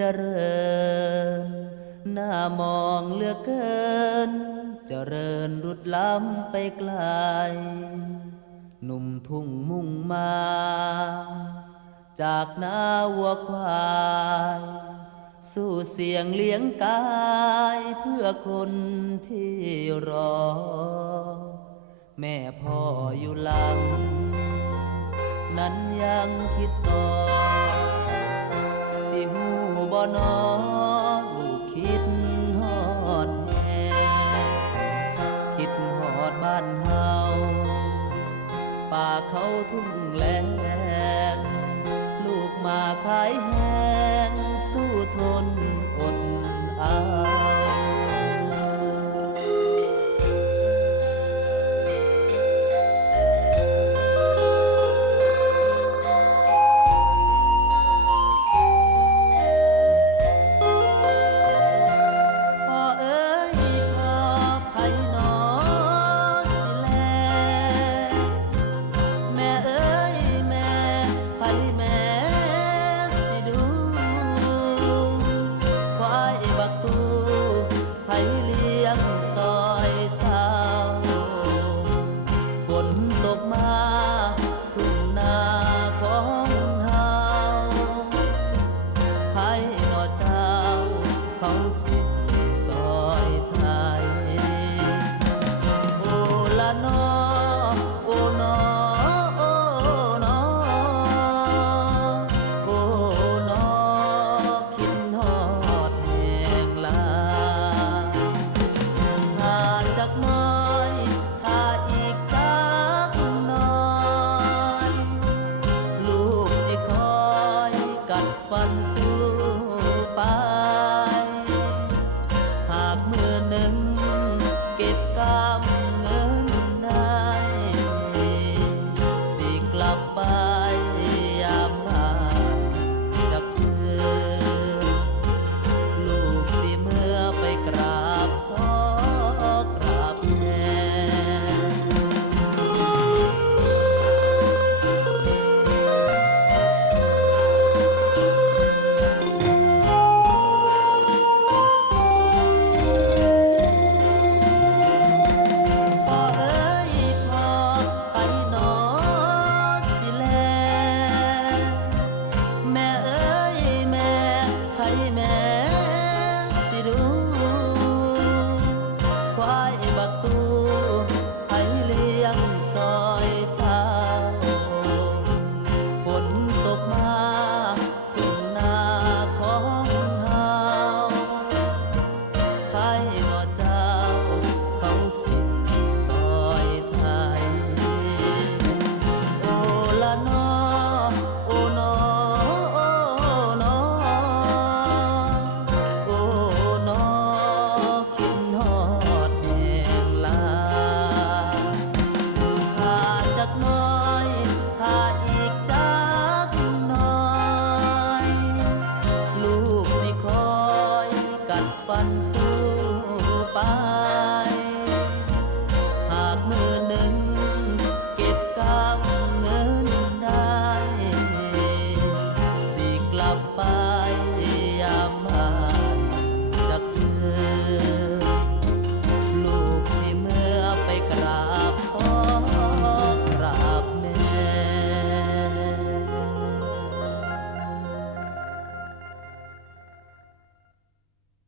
เจริญหน้ามองเหลือเกินเจริญรุดล้ำไปไกลหนุ่มทุ่งมุ่งมาจากนาวัวควายสู้เสียงเลี้ยงกายเพื่อคนที่รอแม่พ่ออยู่หลังนั้นยังคิดต่อสิหูบ่นอลูกคิดฮอดแห่คิดฮอดบ้านเฮาป่าเขาทุ่งแลงลูกมาขายแห้งสู้ทนอดเอาเขาสิ